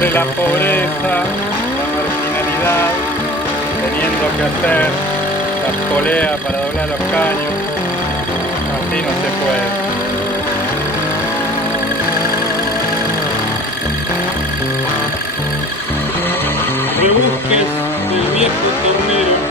siempre la pobreza, la marginalidad, teniendo que hacer las poleas para doblar los caños. Así no se puede. Rebusques del viejo tornero.